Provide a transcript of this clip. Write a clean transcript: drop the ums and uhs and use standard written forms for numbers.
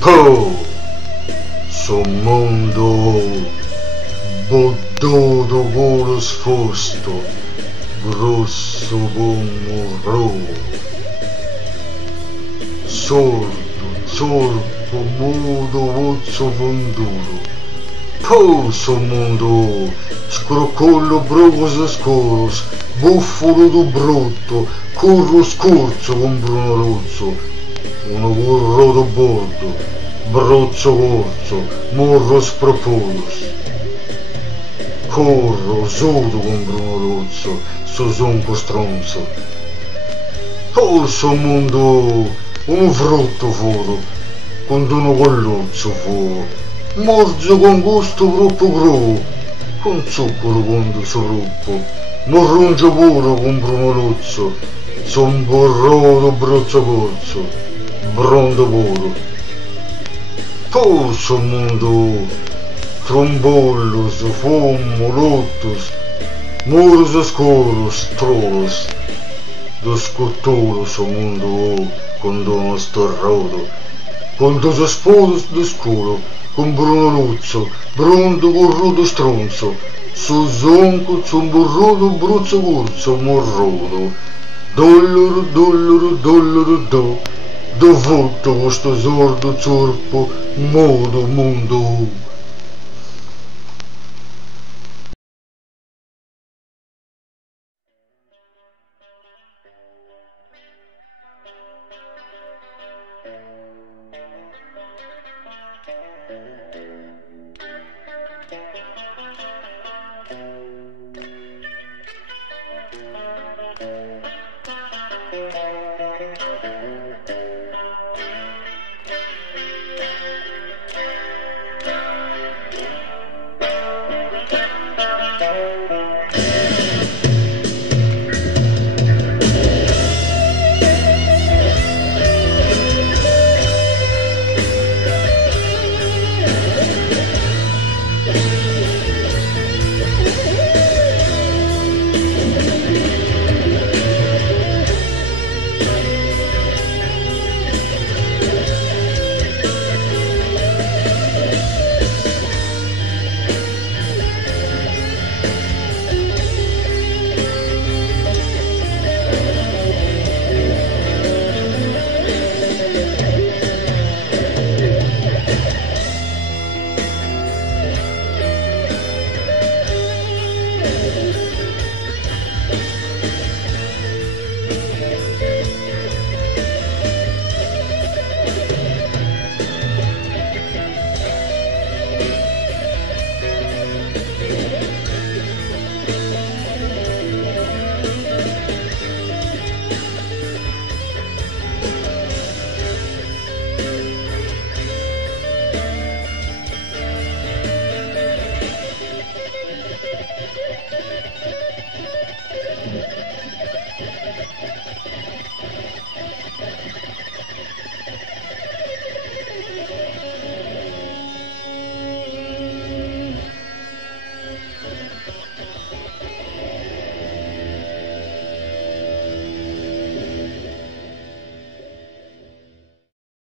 Po, so mondo boddodo volo sfosto, grosso bommo sordo, zorpo, mudo, vozzo, vonduro. Po, so mondo, scrocollo, brogoso, scoros, buffolo do brutto, curro scorzo con Bruno Rozzo, uno curro do bordo, brozzo corso, morro spropolos. Corro, sodo con Bruno Rozzo, sto zonco stronzo. Oh, so mondo, uno frutto foro, con uno colluzzo foro, morzo con gusto troppo gro, con zucchero con soroppo, morrungio puro con Bruno Rozzo, son borrodo brozzo corso, brondo puro. Oh, so mondo, trombollos, fomo, lottos, moros scoros, trolos, do scottolo so mundo con dono storrodo, con dos spodos do scuro, con Bruno Luzzo, brondo con rudo stronzo, so zonco, son borrodo, bruzzo curzo, morrodo, dollaro, dollaro, dollaro, do volto questo sordo zorpo, modo, mondo.